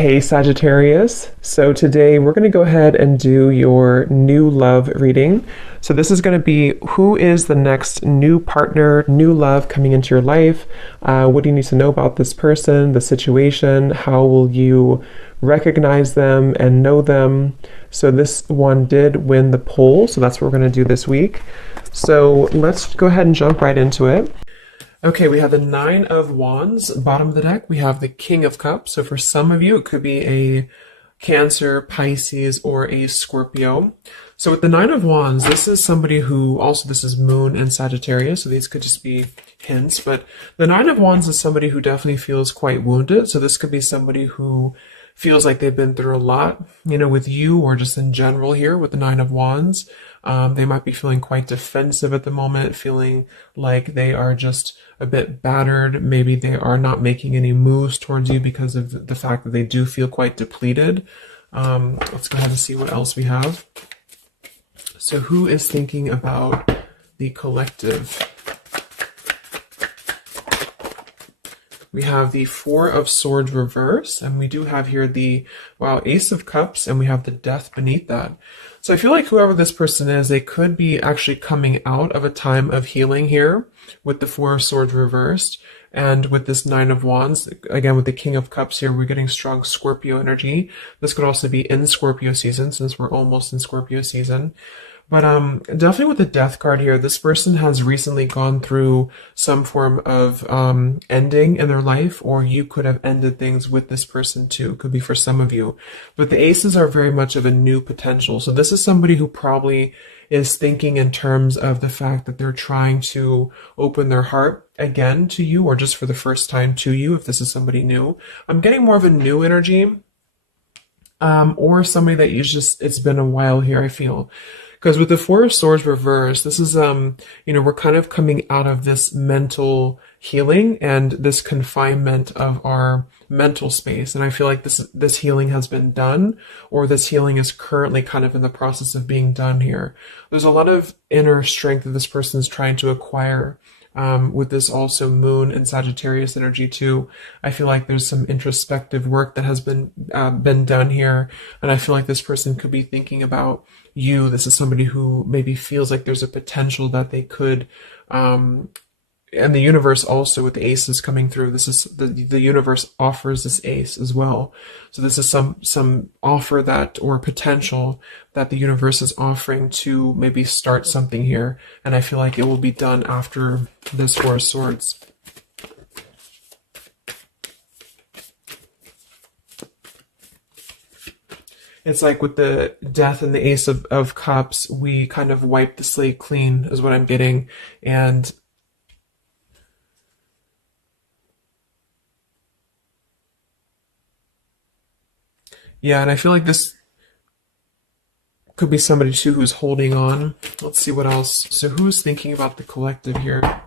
Hey Sagittarius. So today we're going to go ahead and do your new love reading. So this is going to be who is the next new partner, new love coming into your life. What do you need to know about this person, the situation? How will you recognize them and know them? So this one did win the poll. So that's what we're going to do this week. So let's go ahead and jump right into it. Okay, we have the Nine of Wands, bottom of the deck. We have the King of Cups. So for some of you, it could be a Cancer, Pisces, or a Scorpio. So with the Nine of Wands, this is somebody who, also this is Moon and Sagittarius, so these could just be hints, but the Nine of Wands is somebody who definitely feels quite wounded. So this could be somebody who feels like they've been through a lot, with you or just in general here with the Nine of Wands. They might be feeling quite defensive at the moment, feeling like they are just a bit battered. Maybe they are not making any moves towards you because of the fact that they do feel quite depleted. Let's go ahead and see what else we have. So who is thinking about the collective? We have the Four of Swords reverse, and we do have here the, Ace of Cups, and we have the Death beneath that. So I feel like whoever this person is, they could be actually coming out of a time of healing here with the Four of Swords reversed. And with this Nine of Wands, again, with the King of Cups here, we're getting strong Scorpio energy. This could also be in Scorpio season, since we're almost in Scorpio season. But definitely with the Death card here, this person has recently gone through some form of ending in their life, or you could have ended things with this person too. Could be for some of you. But the Aces are very much of a new potential. So this is somebody who probably is thinking in terms of the fact that they're trying to open their heart again to you, or just for the first time to you, if this is somebody new. I'm getting more of a new energy, or somebody that it's been a while here, I feel. Because with the Four of Swords reversed, this is, we're kind of coming out of this mental healing and this confinement of our mental space. And I feel like this healing has been done, or this healing is currently kind of in the process of being done here. There's a lot of inner strength that this person is trying to acquire. With this also Moon and Sagittarius energy too. I feel like there's some introspective work that has been done here, and I feel like this person could be thinking about you. This is somebody who maybe feels like there's a potential that they could, and the universe also with the aces coming through. This is the universe offers this ace as well. So this is some offer that, or potential that the universe is offering to maybe start something here. And I feel like it will be done after this Four of Swords. It's like with the Death and the Ace of Cups, we kind of wipe the slate clean is what I'm getting. And yeah, and I feel like this could be somebody too who's holding on. Let's see what else. So who's thinking about the collective here?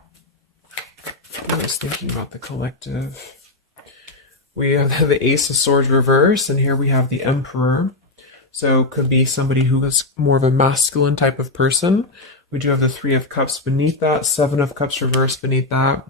Who is thinking about the collective? We have the Ace of Swords reverse, and here we have the Emperor. So could be somebody who is more of a masculine type of person. We do have the Three of Cups beneath that, Seven of Cups reverse beneath that.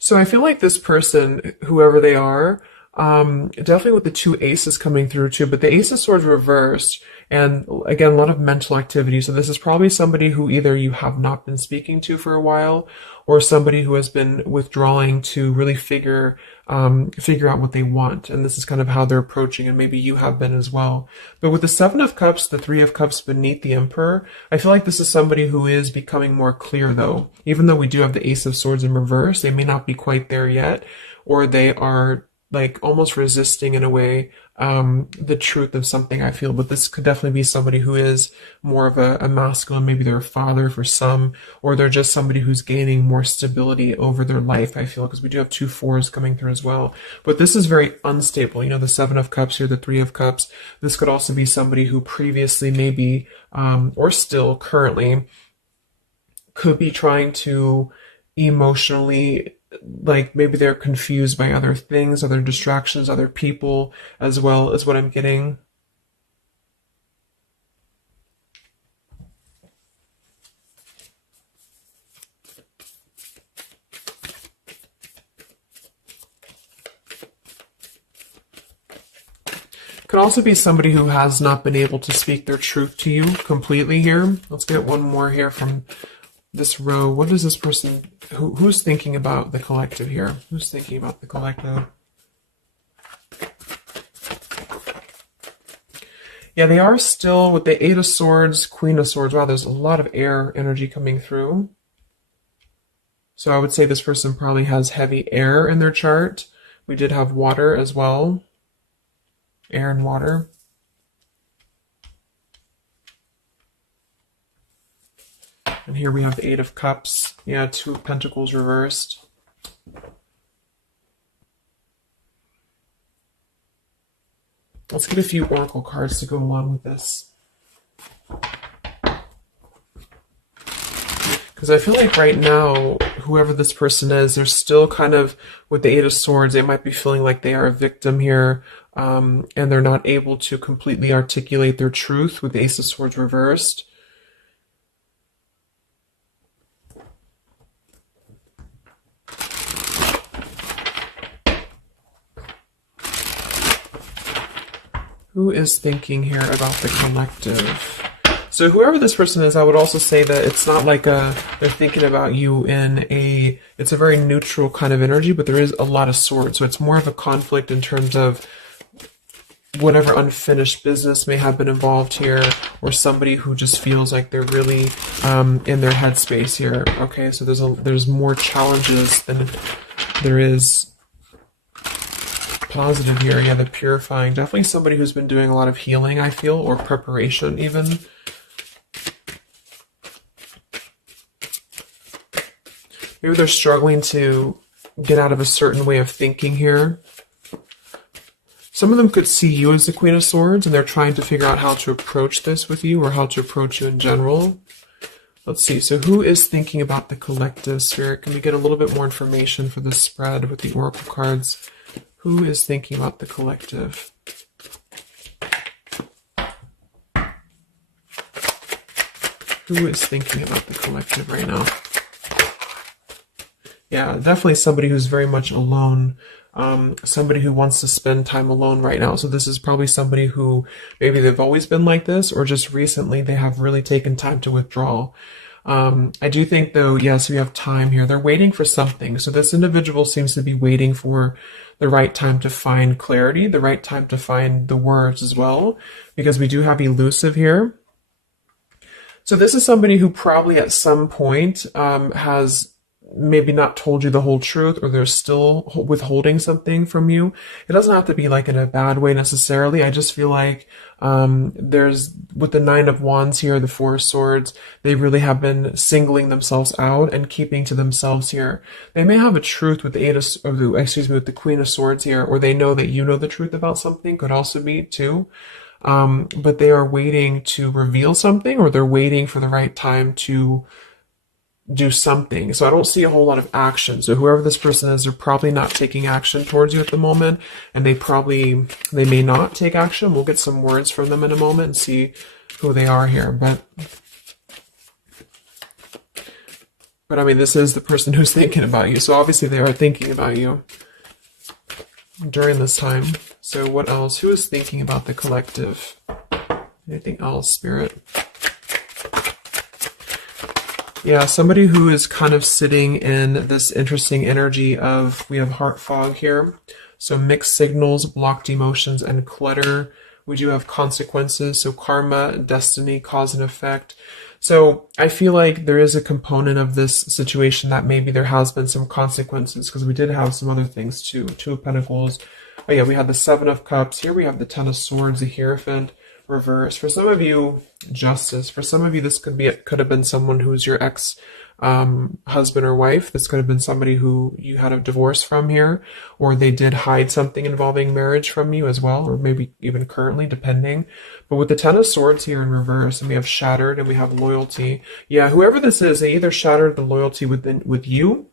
So I feel like this person, whoever they are, definitely with the two aces coming through too, but the Ace of Swords reversed, and again, a lot of mental activity. So this is probably somebody who either you have not been speaking to for a while, or somebody who has been withdrawing to really figure out what they want. And this is kind of how they're approaching, and maybe you have been as well. But with the Seven of Cups, the Three of Cups beneath the Emperor, I feel like this is somebody who is becoming more clear though. Even though we do have the Ace of Swords in reverse, they may not be quite there yet, or they are like almost resisting in a way the truth of something, I feel. But this could definitely be somebody who is more of a masculine. Maybe they're a father for some, or they're just somebody who's gaining more stability over their life, I feel, because we do have two fours coming through as well. But this is very unstable. The Seven of Cups here, the Three of Cups. This could also be somebody who previously maybe, or still currently, could be trying to emotionally, like maybe they're confused by other things, other distractions, other people as well, is what I'm getting. Could also be somebody who has not been able to speak their truth to you completely here. Let's get one more here from this row. What is this person, who's thinking about the collective here? Who's thinking about the collective? Yeah, they are still with the 8 of Swords, Queen of Swords. Wow, there's a lot of air energy coming through. So I would say this person probably has heavy air in their chart. We did have water as well. Air and water. And here we have the 8 of Cups. Yeah, 2 of Pentacles reversed. Let's get a few oracle cards to go along with this. Because I feel like right now, whoever this person is, they're still kind of, with the 8 of Swords, they might be feeling like they are a victim here, and they're not able to completely articulate their truth with the Ace of Swords reversed. Who is thinking here about the collective? So whoever this person is, I would also say that it's not like they're thinking about you in it's a very neutral kind of energy, but there is a lot of swords. So it's more of a conflict in terms of whatever unfinished business may have been involved here, or somebody who just feels like they're really in their headspace here. Okay, so there's more challenges than there is positive here. Yeah, the purifying. Definitely somebody who's been doing a lot of healing, I feel, or preparation even. Maybe they're struggling to get out of a certain way of thinking here. Some of them could see you as the Queen of Swords, and they're trying to figure out how to approach this with you, or how to approach you in general. Let's see. So who is thinking about the collective, Spirit? Can we get a little bit more information for this spread with the oracle cards? Who is thinking about the collective? Who is thinking about the collective right now? Yeah, definitely somebody who's very much alone. Somebody who wants to spend time alone right now. So this is probably somebody who maybe they've always been like this, or just recently they have really taken time to withdraw. I do think though, yes, we have time here. They're waiting for something. So this individual seems to be waiting for the right time to find clarity, the right time to find the words as well, because we do have elusive here. So this is somebody who probably at some point has maybe not told you the whole truth, or they're still withholding something from you. It doesn't have to be like in a bad way necessarily. I just feel like there's, with the 9 of Wands here, the 4 of Swords, they really have been singling themselves out and keeping to themselves here. They may have a truth with the 8 of, with the Queen of Swords here, or they know that you know the truth about something, could also be too. But they are waiting to reveal something, or they're waiting for the right time to do something. So I don't see a whole lot of action. So whoever this person is, they're probably not taking action towards you at the moment, and they may not take action. We'll get some words from them in a moment and see who they are here. But I mean, this is the person who's thinking about you. So obviously they are thinking about you during this time. So what else? Who is thinking about the collective? Anything else, Spirit? Yeah, somebody who is kind of sitting in this interesting energy of, we have heart fog here. So mixed signals, blocked emotions, and clutter. We do have consequences. So karma, destiny, cause and effect. So I feel like there is a component of this situation that maybe there has been some consequences, because we did have some other things too. 2 of Pentacles. Oh yeah, we had the 7 of Cups. Here we have the 10 of Swords, the Hierophant. Reverse. For some of you, Justice. For some of you, this could have been someone who's your ex husband or wife. This could have been somebody who you had a divorce from here, or they did hide something involving marriage from you as well, or maybe even currently, depending. But with the 10 of Swords here in reverse, and we have shattered, and we have loyalty. Yeah, whoever this is, they either shattered the loyalty with you,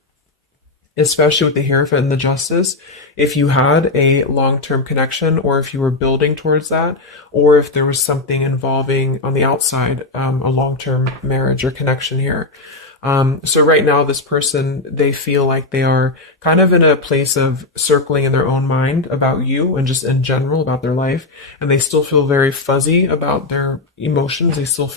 especially with the Hierophant and the Justice, if you had a long-term connection, or if you were building towards that, or if there was something involving on the outside, a long-term marriage or connection here. So right now, this person, they feel like they are kind of in a place of circling in their own mind about you and just in general about their life. And they still feel very fuzzy about their emotions. They still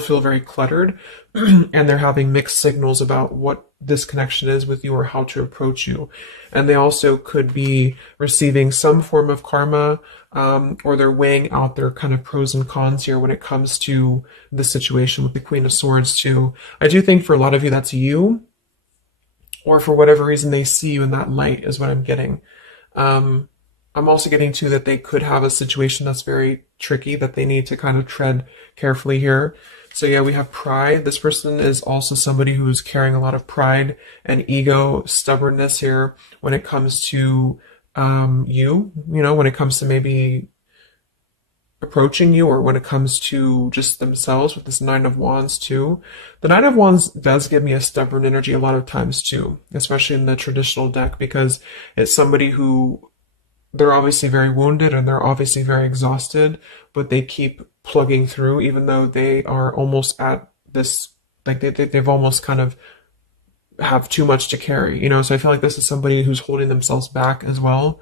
feel very cluttered and they're having mixed signals about what this connection is with you or how to approach you. And they also could be receiving some form of karma, or they're weighing out their kind of pros and cons here when it comes to the situation with the Queen of Swords too. I do think for a lot of you that's you, or for whatever reason they see you in that light is what I'm getting. I'm also getting too that they could have a situation that's very tricky that they need to kind of tread carefully here. So yeah, we have pride. This person is also somebody who's carrying a lot of pride and ego, stubbornness here when it comes to when it comes to maybe approaching you, or when it comes to just themselves with this Nine of Wands too. The Nine of Wands does give me a stubborn energy a lot of times too, especially in the traditional deck, because it's somebody who, they're obviously very wounded and they're obviously very exhausted, but they keep plugging through even though they are almost at this, like they've almost kind of have too much to carry, so I feel like this is somebody who's holding themselves back as well.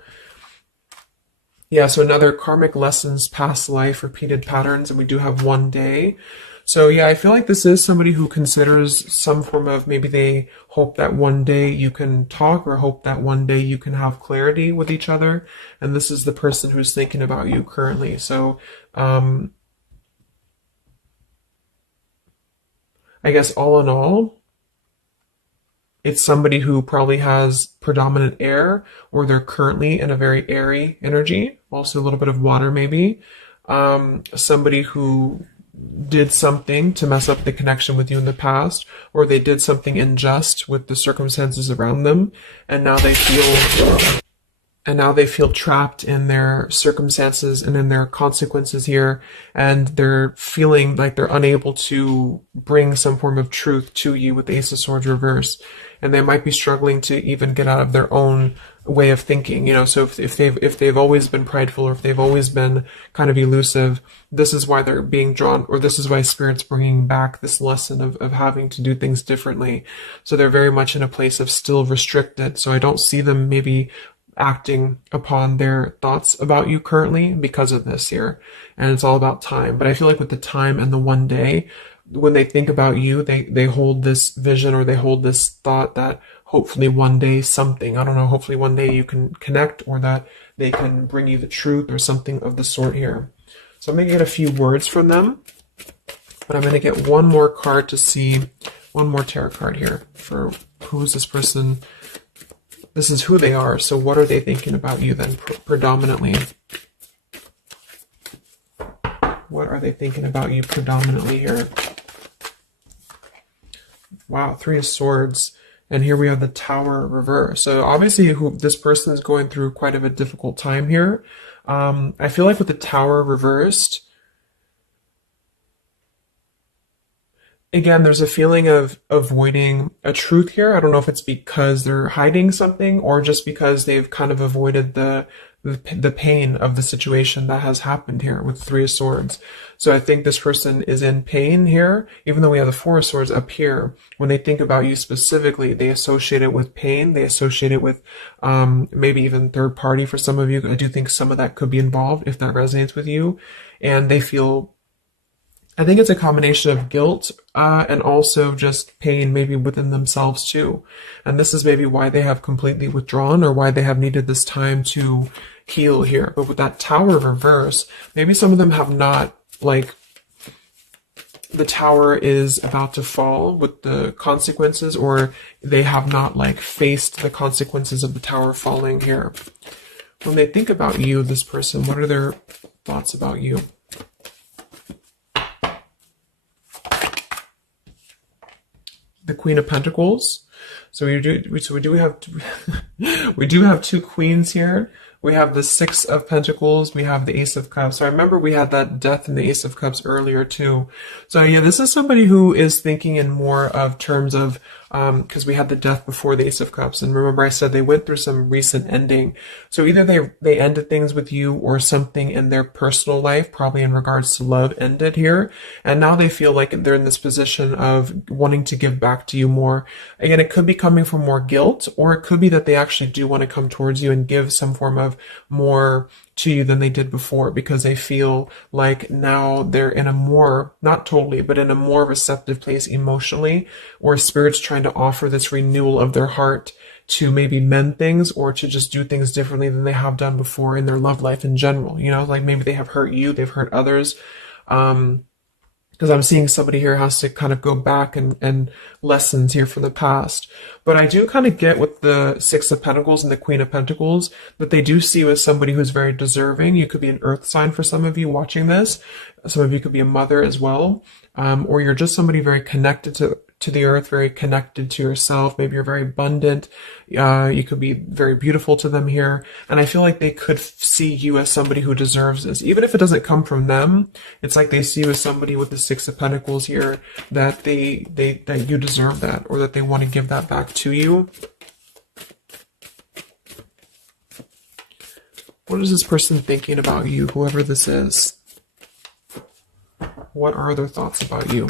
Yeah, so another karmic lessons, past life, repeated patterns, and we do have one day. So yeah, I feel like this is somebody who considers some form of, maybe they hope that one day you can talk, or hope that one day you can have clarity with each other. And this is the person who's thinking about you currently. So I guess all in all, it's somebody who probably has predominant air, or they're currently in a very airy energy, also a little bit of water maybe. Somebody who did something to mess up the connection with you in the past, or they did something unjust with the circumstances around them, and now they feel trapped in their circumstances and in their consequences here, and they're feeling like they're unable to bring some form of truth to you with the Ace of Swords reverse, and they might be struggling to even get out of their own way of thinking, so if they've always been prideful, or if they've always been kind of elusive, this is why they're being drawn, or this is why Spirit's bringing back this lesson of having to do things differently. So they're very much in a place of still restricted. So I don't see them maybe acting upon their thoughts about you currently because of this here. And it's all about time. But I feel like with the time and the one day, when they think about you, they hold this vision, or they hold this thought that hopefully one day something, I don't know, hopefully one day you can connect, or that they can bring you the truth or something of the sort here. So I'm going to get a few words from them, but I'm going to get one more card to see, one more tarot card here for who's this person. This is who they are. So what are they thinking about you then predominantly? What are they thinking about you predominantly here? Wow, Three of Swords. And here we have the Tower reverse. So obviously this person is going through quite of a difficult time here. I feel like with the Tower reversed, again, there's a feeling of avoiding a truth here. I don't know if it's because they're hiding something, or just because they've kind of avoided the pain of the situation that has happened here with Three of Swords. So I think this person is in pain here, even though we have the Four of Swords up here. When they think about you specifically, they associate it with pain. They associate it with maybe even third party for some of you. I do think some of that could be involved if that resonates with you. And they feel, I think it's a combination of guilt and also just pain maybe within themselves too. And this is maybe why they have completely withdrawn, or why they have needed this time to heal here. But with that Tower reverse, maybe some of them have not, like, the tower is about to fall with the consequences, or they have not like faced the consequences of the tower falling here. When they think about you, this person, what are their thoughts about you? The Queen of Pentacles. So we do have we do have two queens here. We have the Six of Pentacles. We have the Ace of Cups. So I remember we had that Death and the Ace of Cups earlier too. So yeah, this is somebody who is thinking in more of terms of because we had the Death before the Ace of Cups. And remember I said they went through some recent ending. So either they ended things with you, or something in their personal life, probably in regards to love, ended here. And now they feel like they're in this position of wanting to give back to you more. Again, it could be coming from more guilt, or it could be that they actually do want to come towards you and give some form of more to you than they did before, because they feel like now they're in a more, not totally, but in a more receptive place emotionally, or Spirit's trying to offer this renewal of their heart to maybe mend things, or to just do things differently than they have done before in their love life in general. You know, like maybe they have hurt you, they've hurt others. Because I'm seeing somebody here has to kind of go back and lessons here from the past. But I do kind of get with the Six of Pentacles and the Queen of Pentacles that they do see you as somebody who's very deserving. You could be an earth sign for some of you watching this. Some of you could be a mother as well. Or you're just somebody very connected to the earth, very connected to yourself. Maybe you're very abundant. You could be very beautiful to them here. And I feel like they could see you as somebody who deserves this. Even if it doesn't come from them, it's like they see you as somebody with the Six of Pentacles here, that that you deserve that, or that they want to give that back to you. What is this person thinking about you, whoever this is? What are their thoughts about you?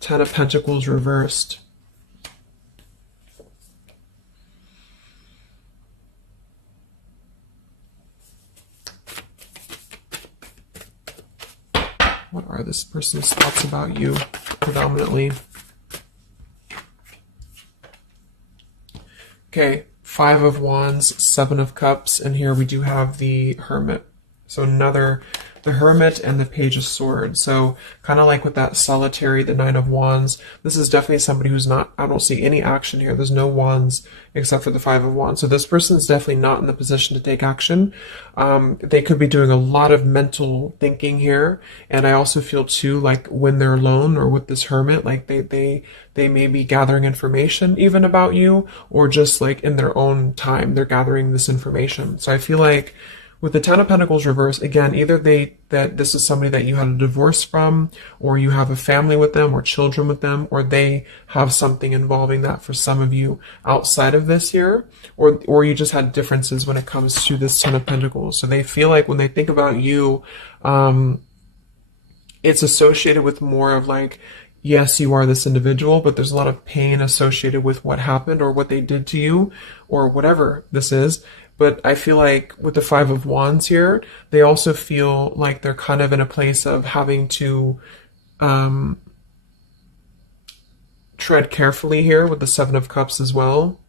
Ten of Pentacles reversed. What are this person's thoughts about you, predominantly? Okay, Five of Wands, Seven of Cups, and here we do have the Hermit. So the Hermit and the Page of Swords. So kind of like with that solitary, the Nine of Wands, this is definitely somebody who's not, I don't see any action here. There's no wands except for the Five of Wands. So this person's definitely not in the position to take action. They could be doing a lot of mental thinking here. And I also feel too, like when they're alone or with this Hermit, like they may be gathering information even about you, or just like in their own time, they're gathering this information. So I feel like with the Ten of Pentacles reverse, again, either that this is somebody that you had a divorce from, or you have a family with them, or children with them, or they have something involving that for some of you outside of this here, or you just had differences when it comes to this Ten of Pentacles. So they feel like when they think about you, it's associated with more of like, yes, you are this individual, but there's a lot of pain associated with what happened or what they did to you, or whatever this is. But I feel like with the Five of Wands here, they also feel like they're kind of in a place of having to tread carefully here with the Seven of Cups as well.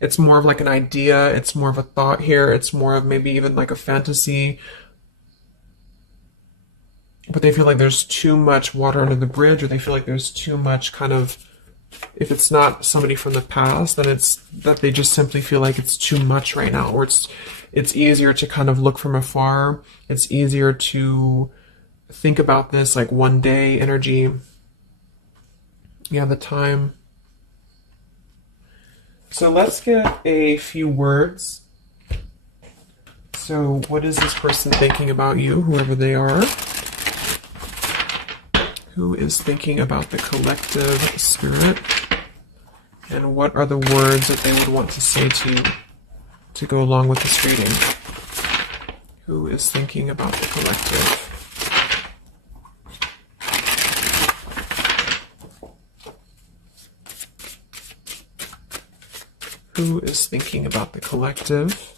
It's more of like an idea. It's more of a thought here. It's more of maybe even like a fantasy. But they feel like there's too much water under the bridge, or they feel like there's too much kind of, if it's not somebody from the past, then it's that they just simply feel like it's too much right now, or it's easier to kind of look from afar. It's easier to think about this like one day energy. Yeah, the time. So let's get a few words. So what is this person thinking about you, whoever they are? Who is thinking about the collective spirit? And what are the words that they would want to say to you to go along with this reading? Who is thinking about the collective? Who is thinking about the collective?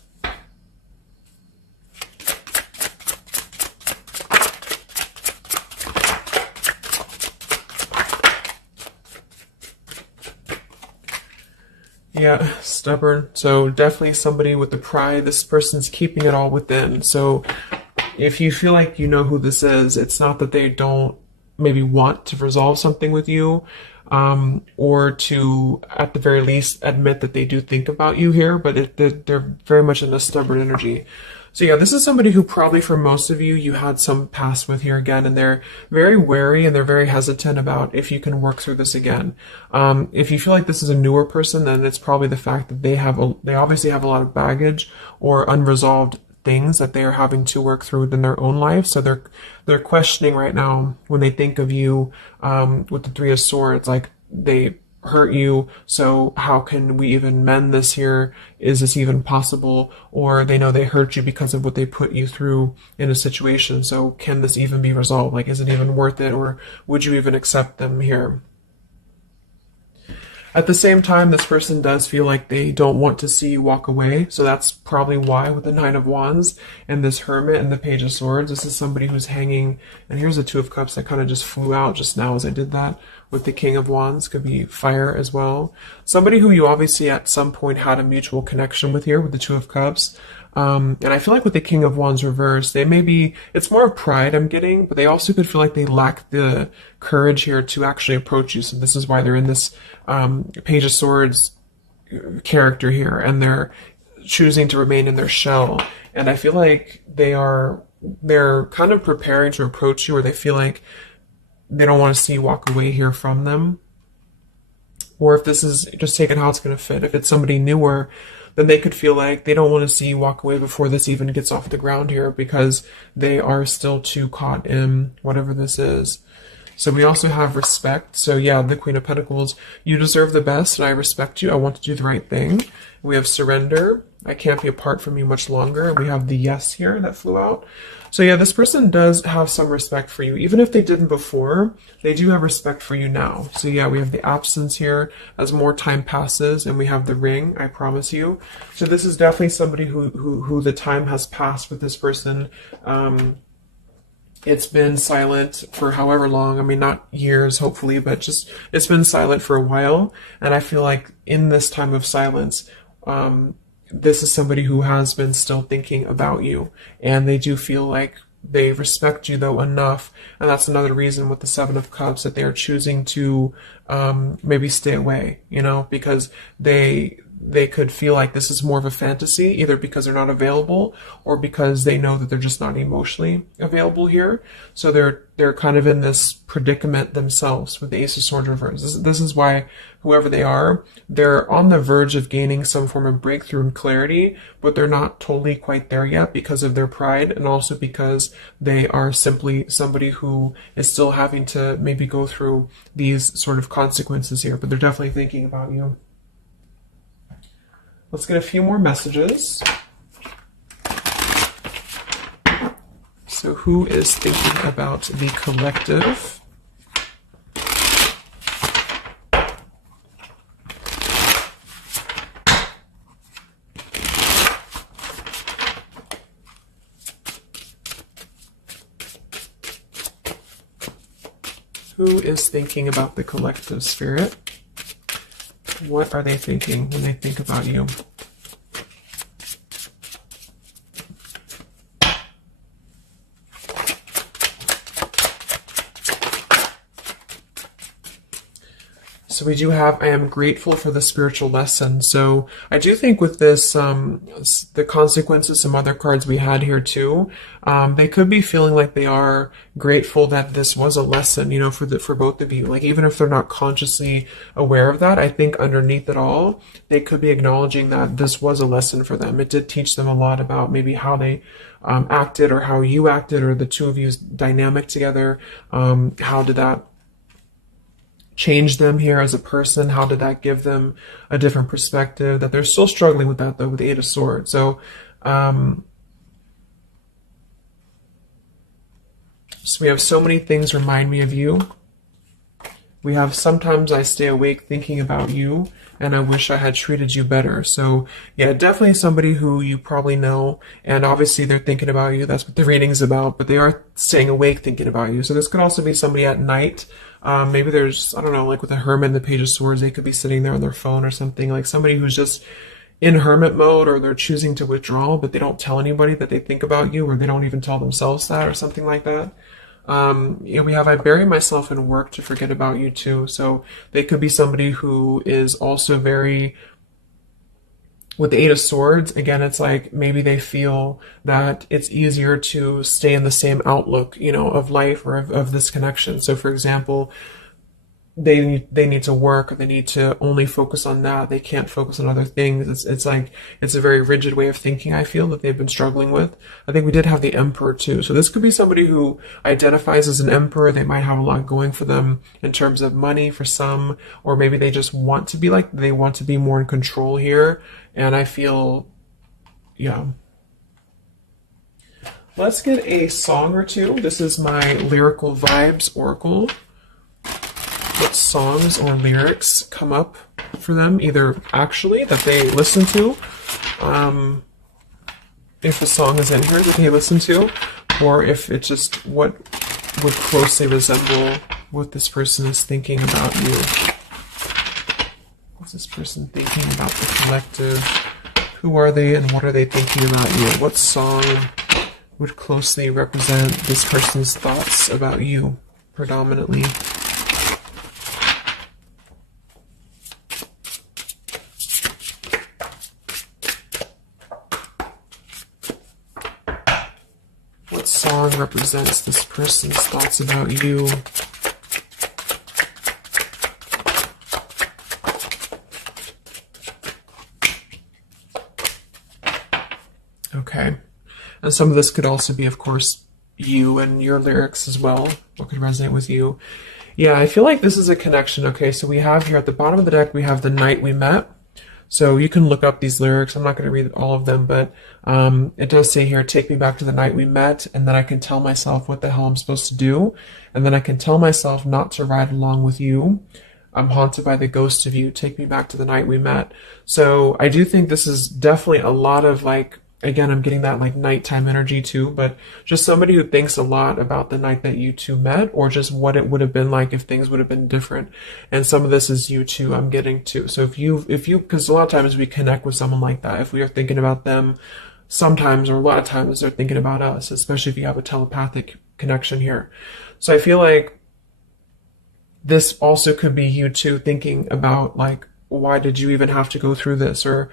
Yeah, stubborn. So definitely somebody with the pride. This person's keeping it all within. So if you feel like you know who this is, it's not that they don't maybe want to resolve something with you, or to, at the very least, admit that they do think about you here, but they're very much in a stubborn energy. So yeah, this is somebody who probably for most of you, you had some past with here again, and they're very wary and they're very hesitant about if you can work through this again. If you feel like this is a newer person, then it's probably the fact that they obviously have a lot of baggage or unresolved things that they are having to work through within their own life. So they're questioning right now when they think of you, with the Three of Swords, like they hurt you, so how can we even mend this here? Is this even possible? Or they know they hurt you because of what they put you through in a situation, so can this even be resolved? Like, is it even worth it, or would you even accept them here? At the same time, this person does feel like they don't want to see you walk away. So that's probably why with the Nine of Wands and this Hermit and the Page of Swords, this is somebody who's hanging. And here's the Two of Cups that kind of just flew out just now as I did that. With the King of Wands, could be fire as well. Somebody who you obviously at some point had a mutual connection with here with the Two of Cups. And I feel like with the King of Wands reversed, they may be, it's more of pride I'm getting, but they also could feel like they lack the courage here to actually approach you. So this is why they're in this Page of Swords character here, and they're choosing to remain in their shell. And I feel like they're kind of preparing to approach you, or they feel like they don't want to see you walk away here from them. Or if this is just taking how it's going to fit, if it's somebody newer, then they could feel like they don't want to see you walk away before this even gets off the ground here, because they are still too caught in whatever this is. So we also have respect. So yeah, the Queen of Pentacles, you deserve the best and I respect you. I want to do the right thing. We have surrender. I can't be apart from you much longer. We have the yes here that flew out. So yeah, this person does have some respect for you. Even if they didn't before, they do have respect for you now. So yeah, we have the absence here as more time passes, and we have the ring, I promise you. So this is definitely somebody who the time has passed with this person. It's been silent for however long. I mean, not years, hopefully, but just it's been silent for a while. And I feel like in this time of silence, this is somebody who has been still thinking about you, and they do feel like they respect you though enough. And that's another reason with the Seven of Cups that they are choosing to maybe stay away, you know, because they could feel like this is more of a fantasy, either because they're not available or because they know that they're just not emotionally available here. So they're kind of in this predicament themselves with the Ace of Swords reversed. This is why whoever they are, they're on the verge of gaining some form of breakthrough and clarity, but they're not totally quite there yet because of their pride, and also because they are simply somebody who is still having to maybe go through these sort of consequences here, but they're definitely thinking about you. Let's get a few more messages. So who is thinking about the collective? Who is thinking about the collective, Spirit? What are they thinking when they think about you? So we do have, I am grateful for the spiritual lesson. So I do think with this, the consequences, some other cards we had here too, they could be feeling like they are grateful that this was a lesson, you know, for both of you. Like, even if they're not consciously aware of that, I think underneath it all, they could be acknowledging that this was a lesson for them. It did teach them a lot about maybe how they acted, or how you acted, or the two of you's dynamic together. How did that change them here as a person? How did that give them a different perspective? That they're still struggling with that though, with the Eight of Swords. So we have so many things remind me of you. We have sometimes I stay awake thinking about you, and I wish I had treated you better. So yeah, definitely somebody who you probably know, and obviously they're thinking about you. That's what the reading's about, but they are staying awake thinking about you. So this could also be somebody at night. Maybe there's, I don't know, like with the Hermit and the Page of Swords, they could be sitting there on their phone or something, like somebody who's just in hermit mode, or they're choosing to withdraw, but they don't tell anybody that they think about you, or they don't even tell themselves that, or something like that. You know, we have, I bury myself in work to forget about you too. So they could be somebody who is also very, with the Eight of Swords, again, it's like maybe they feel that it's easier to stay in the same outlook, you know, of life, or of this connection. So for example, they need to work, or they need to only focus on that. They can't focus on other things. It's like it's a very rigid way of thinking, I feel, that they've been struggling with. I think we did have the Emperor too. So this could be somebody who identifies as an Emperor. They might have a lot going for them in terms of money for some, or maybe they just want to be like, they want to be more in control here. And I feel, yeah. Let's get a song or two. This is my Lyrical Vibes Oracle. What songs or lyrics come up for them, either actually that they listen to, if a song is in here that they listen to, or if it's just what would closely resemble what this person is thinking about you. What's this person thinking about the collective? Who are they and what are they thinking about you? What song would closely represent this person's thoughts about you predominantly? What song represents this person's thoughts about you? Okay. And some of this could also be, of course, you and your lyrics as well. What could resonate with you? Yeah, I feel like this is a connection. Okay, so we have here at the bottom of the deck, we have The Night We Met. So you can look up these lyrics. I'm not going to read all of them, but it does say here, take me back to the night we met, and then I can tell myself what the hell I'm supposed to do. And then I can tell myself not to ride along with you. I'm haunted by the ghost of you. Take me back to the night we met. So I do think this is definitely a lot of like, again, I'm getting that like nighttime energy too, but just somebody who thinks a lot about the night that you two met, or just what it would have been like if things would have been different. And some of this is you too, I'm getting to. So if you, because a lot of times we connect with someone like that, if we are thinking about them, sometimes, or a lot of times they're thinking about us, especially if you have a telepathic connection here. So I feel like this also could be you too thinking about like, why did you even have to go through this? Or,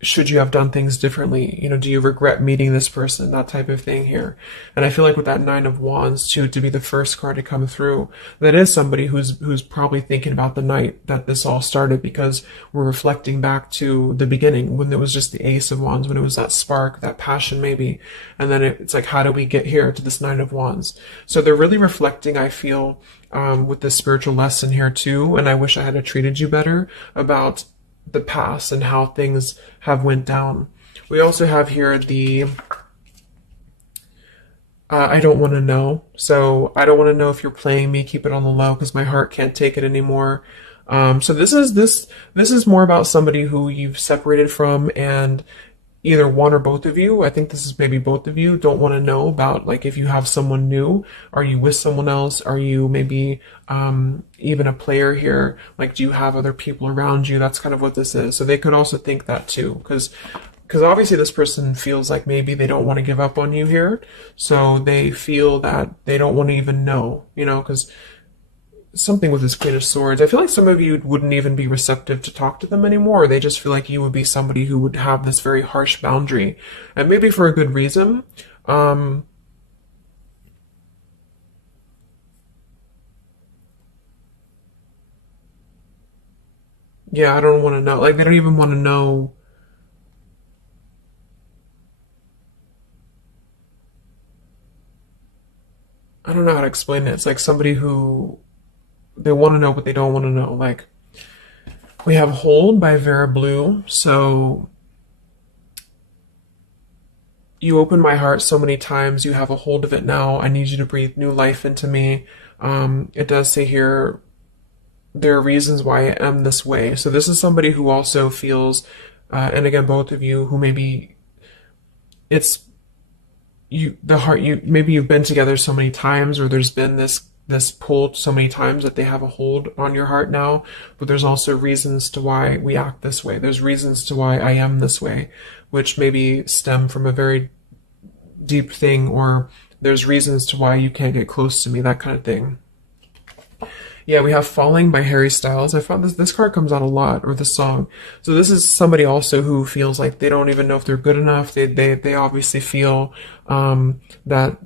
should you have done things differently? You know, do you regret meeting this person? That type of thing here. And I feel like with that Nine of Wands too, to be the first card to come through, that is somebody who's probably thinking about the night that this all started, because we're reflecting back to the beginning when it was just the Ace of Wands, when it was that spark, that passion maybe. And then it's like, how do we get here to this Nine of Wands? So they're really reflecting, I feel, with this spiritual lesson here too. And I wish I had treated you better about the past and how things have went down. We also have here the I don't want to know. So I don't want to know if you're playing me. Keep it on the low because my heart can't take it anymore. So this is more about somebody who you've separated from, and either one or both of you, I think this is maybe both of you, don't want to know about, like, if you have someone new, are you with someone else? Are you maybe even a player here? Like, do you have other people around you? That's kind of what this is. So they could also think that too, because obviously this person feels like maybe they don't want to give up on you here. So they feel that they don't want to even know, you know, because something with this Queen of Swords, I feel like some of you wouldn't even be receptive to talk to them anymore. Or they just feel like you would be somebody who would have this very harsh boundary, and maybe for a good reason. Yeah, I don't want to know. Like, they don't even want to know. I don't know how to explain it. It's like somebody who, they want to know, but they don't want to know. Like, we have Hold by Vera Blue. So you open my heart so many times. You have a hold of it now. I need you to breathe new life into me. It does say here, there are reasons why I am this way. So this is somebody who also feels, and again, both of you, who maybe it's you, the heart, you, maybe you've been together so many times, or there's been this pull so many times that they have a hold on your heart now. But there's also reasons to why we act this way. There's reasons to why I am this way, which maybe stem from a very deep thing, or there's reasons to why you can't get close to me, that kind of thing. Yeah, we have Falling by Harry Styles. I found this card comes out a lot, or this song. So this is somebody also who feels like they don't even know if they're good enough. They obviously feel that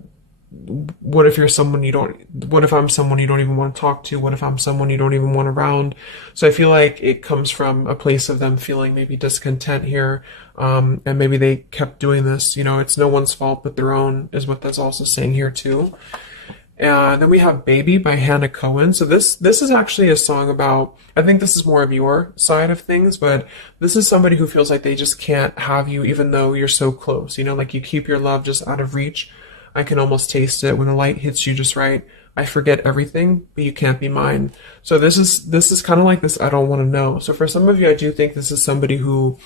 what if you're someone you don't, what if I'm someone you don't even want to talk to? What if I'm someone you don't even want around? So I feel like it comes from a place of them feeling maybe discontent here. And maybe they kept doing this, you know, it's no one's fault but their own, is what that's also saying here too. And then we have Baby by Hannah Cohen. So this is actually a song about, I think this is more of your side of things, but this is somebody who feels like they just can't have you even though you're so close. You know, like you keep your love just out of reach. I can almost taste it when the light hits you just right. I forget everything, but you can't be mine. So this is kind of like this I don't want to know. So for some of you, I do think this is somebody who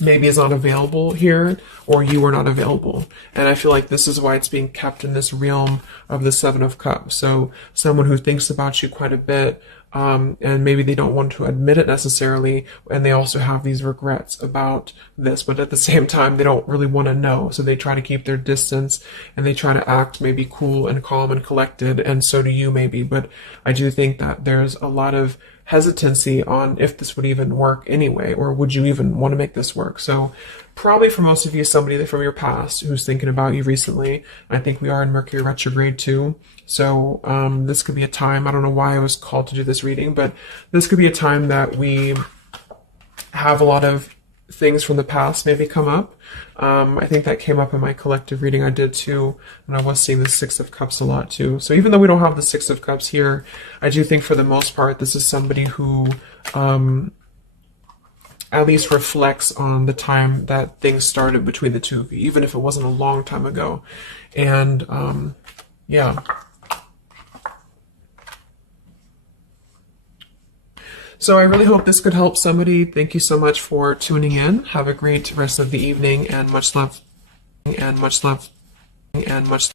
maybe is not available here, or you are not available. And I feel like this is why it's being kept in this realm of the Seven of Cups. So someone who thinks about you quite a bit, and maybe they don't want to admit it necessarily, and they also have these regrets about this, but at the same time, they don't really want to know. So they try to keep their distance, and they try to act maybe cool and calm and collected, and so do you maybe. But I do think that there's a lot of hesitancy on if this would even work anyway, or would you even want to make this work. So probably for most of you, somebody from your past who's thinking about you recently. I think we are in Mercury retrograde too. So this could be a time, I don't know why I was called to do this reading, but this could be a time that we have a lot of things from the past maybe come up. I think that came up in my collective reading I did too, and I was seeing the Six of Cups a lot too. So even though we don't have the Six of Cups here, I do think for the most part this is somebody who at least reflects on the time that things started between the two of you, even if it wasn't a long time ago. And yeah. So I really hope this could help somebody. Thank you so much for tuning in. Have a great rest of the evening, and much love, and much love, and much love.